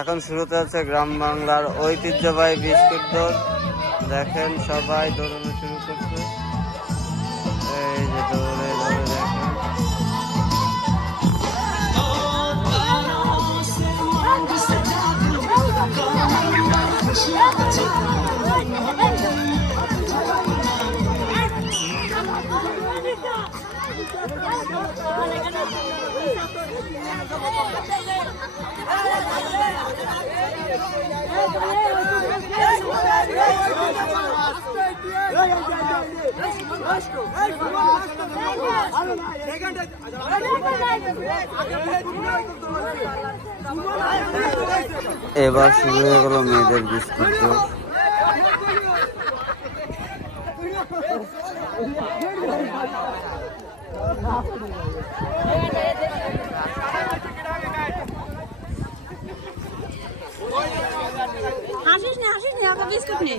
এখন শুরুতে হচ্ছে গ্রাম বাংলার ঐতিহ্যবাহী বিস্কুট দৌড় দেখেন সবাই দৌড়ানো শুরু করছে। এই যে দৌড়ে দৌড়ে দেখেন। এবার শুরু হয়ে গেল মেয়েদের বিস্কুট বিস্কুট নেই।